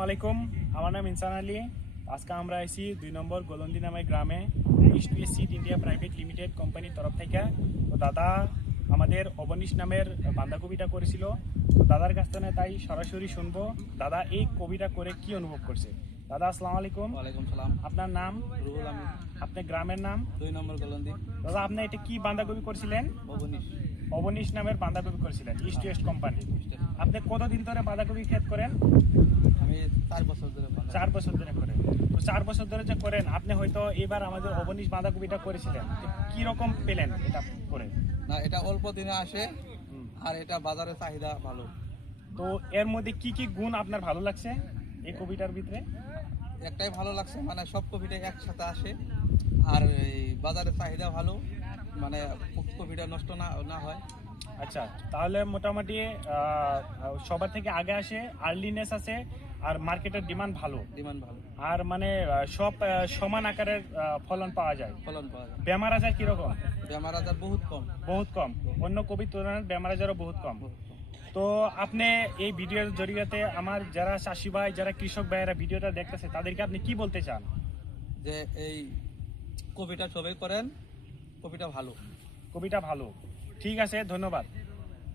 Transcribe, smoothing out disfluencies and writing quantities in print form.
আসসালামু আলাইকুম, আমার নাম ইনসান আলী। আজকে আমরা আইছি 2 নম্বর গোলন্দি নামে গ্রামে east West seed India private limited কোম্পানির তরফ থেকে। তো দাদা আমাদের অবনীশ নামের বাঁধাকপিটা করেছিল। তো দাদার কাছ থেকে তাই সরাসরি শুনবো দাদা এই কপিটা করে কি অনুভব করছে। দাদা আসসালামু আলাইকুম। ওয়ালাইকুম সালাম। আপনার নাম? রুহুল আমিন। আপনার গ্রামের নাম? 2 নম্বর গোলন্দি। দাদা আপনি এটা কি বাঁধাকপি করছিলেন? অবনীশ। অবনীশ নামের বাঁধাকপি করেছিলেন ইস্ট ওয়েস্ট কোম্পানি। আপনি কতদিন ধরে বাঁধাকপি ক্ষেত করেন? আমি 4 বছর ধরে 4 বছর ধরে করেন। তো 4 বছর ধরে যে করেন, আপনি হয়তো এবার আমাদের অবনীশ বাঁধাকপিটা করেছিলেন, কি রকম পেলেন এটা করে? না, এটা অল্প দিনে আসে আর এটা বাজারে চাহিদা ভালো। তো এর মধ্যে কি কি গুণ আপনার ভালো লাগছে এই কপিটার ভিতরে? একটাই ভালো লাগছে, মানে সব কপিটাই একসাথে আসে আর এই বাজারে চাহিদা ভালো, মানে কপিটা নষ্ট না না হয়। আচ্ছা, তাহলে মোটামুটি সবার থেকে আগে আসে, আর্লিনেস আছে, আর মার্কেটের ডিমান্ড ভালো। আর মানে সব সমান আকারের ফলন পাওয়া যায়। বেমার আজার কিরকম? বেমার আজার বহুত কম। অন্য কপির তুলনায় বেমার আজারও বহুত কম। তো আপনি এই ভিডিওর জরিয়াতে আমার যারা চাষি ভাই, যারা কৃষক ভাইয়েরা ভিডিওটা দেখতেছে, তাদেরকে আপনি কি বলতে চান? যে এই কপিটা সবাই করেন, কপিটা ভালো। ঠিক আছে, ধন্যবাদ।